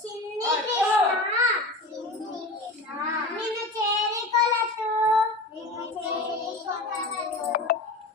Chinni